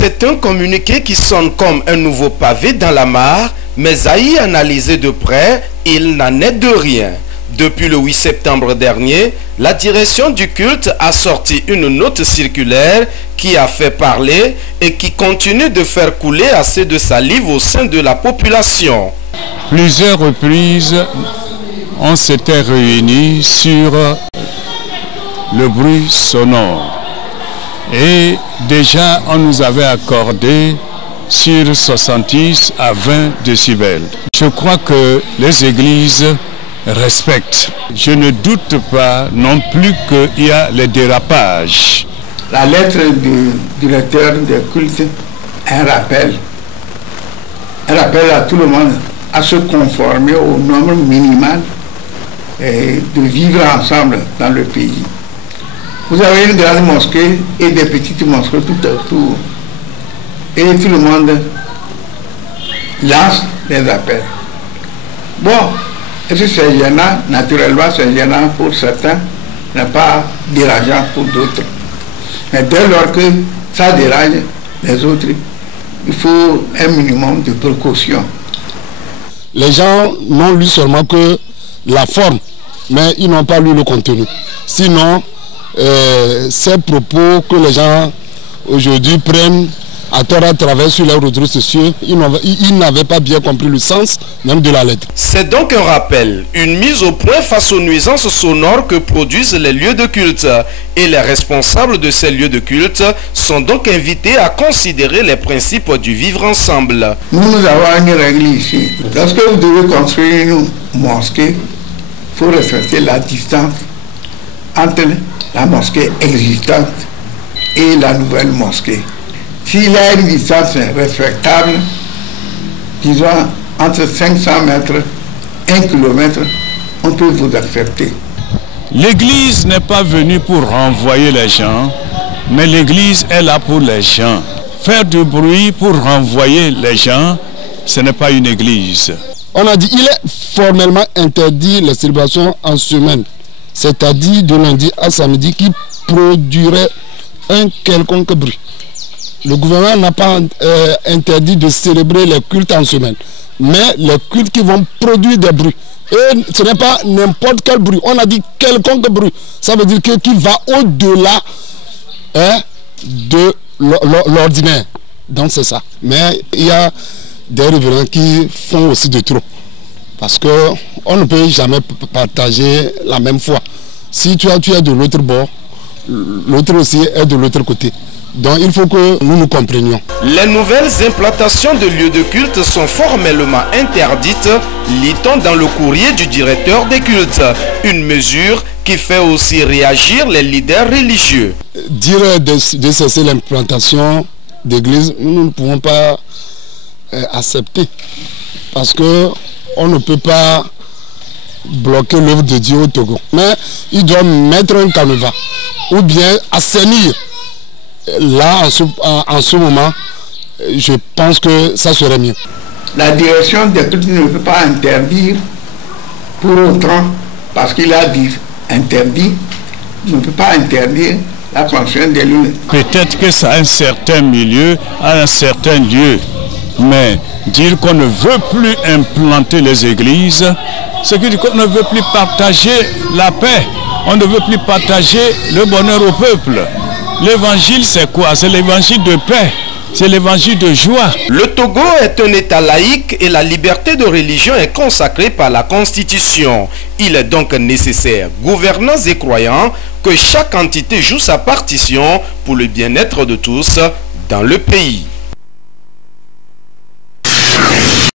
C'est un communiqué qui sonne comme un nouveau pavé dans la mare, mais à y analyser de près, il n'en est de rien. Depuis le 8 septembre dernier, la direction du culte a sorti une note circulaire qui a fait parler et qui continue de faire couler assez de salive au sein de la population. Plusieurs reprises, on s'était réunis sur le bruit sonore. Et déjà, on nous avait accordé sur 70 à 20 décibels. Je crois que les églises respectent. Je ne doute pas non plus qu'il y a les dérapages. La lettre du directeur des cultes est un rappel à tout le monde à se conformer au nombre minimal et de vivre ensemble dans le pays. Vous avez une grande mosquée et des petites mosquées tout autour. Et tout le monde lance des appels. Bon, est-ce que c'est gênant? Naturellement, c'est gênant pour certains, mais pas dérangeant pour d'autres. Mais dès lors que ça dérange les autres, il faut un minimum de précaution. Les gens n'ont lu seulement que la forme, mais ils n'ont pas lu le contenu. Sinon, ces propos que les gens aujourd'hui prennent à tort à travers sur leurs réseaux sociaux, ils n'avaient pas bien compris le sens même de la lettre. C'est donc un rappel, une mise au point face aux nuisances sonores que produisent les lieux de culte. Et les responsables de ces lieux de culte sont donc invités à considérer les principes du vivre ensemble. Nous avons une règle ici. Lorsque vous devez construire une mosquée, il faut respecter la distance entre la mosquée existante et la nouvelle mosquée. S'il y a une distance respectable, disons entre 500 mètres, 1 km, on peut vous accepter. L'église n'est pas venue pour renvoyer les gens, mais l'église est là pour les gens. Faire du bruit pour renvoyer les gens, ce n'est pas une église. On a dit qu'il est formellement interdit les célébrations en semaine, c'est-à-dire de lundi à samedi, qui produirait un quelconque bruit. Le gouvernement n'a pas interdit de célébrer les cultes en semaine, mais les cultes qui vont produire des bruits. Et ce n'est pas n'importe quel bruit. On a dit quelconque bruit. Ça veut dire qui va au-delà de l'ordinaire. Donc c'est ça. Mais il y a des révérends qui font aussi de trop. Parce qu'on ne peut jamais partager la même foi. Si tu es de l'autre bord, l'autre aussi est de l'autre côté. Donc il faut que nous nous comprenions. Les nouvelles implantations de lieux de culte sont formellement interdites, lit-on dans le courrier du directeur des cultes. Une mesure qui fait aussi réagir les leaders religieux. Dire de cesser l'implantation d'églises, nous ne pouvons pas accepter. Parce qu'on ne peut pas bloquer l'œuvre de Dieu au Togo. Mais il doit mettre un canevas ou bien assainir. Là, en ce moment, je pense que ça serait mieux. La direction des cultes ne peut pas interdire pour autant, parce qu'il a dit interdit, ne peut pas interdire la fonction des lieux. Peut-être que ça a un certain milieu, à un certain lieu, mais dire qu'on ne veut plus implanter les églises, c'est dire qu'on ne veut plus partager la paix, on ne veut plus partager le bonheur au peuple. L'évangile, c'est quoi? C'est l'évangile de paix, c'est l'évangile de joie. Le Togo est un État laïque et la liberté de religion est consacrée par la Constitution. Il est donc nécessaire, gouvernants et croyants, que chaque entité joue sa partition pour le bien-être de tous dans le pays.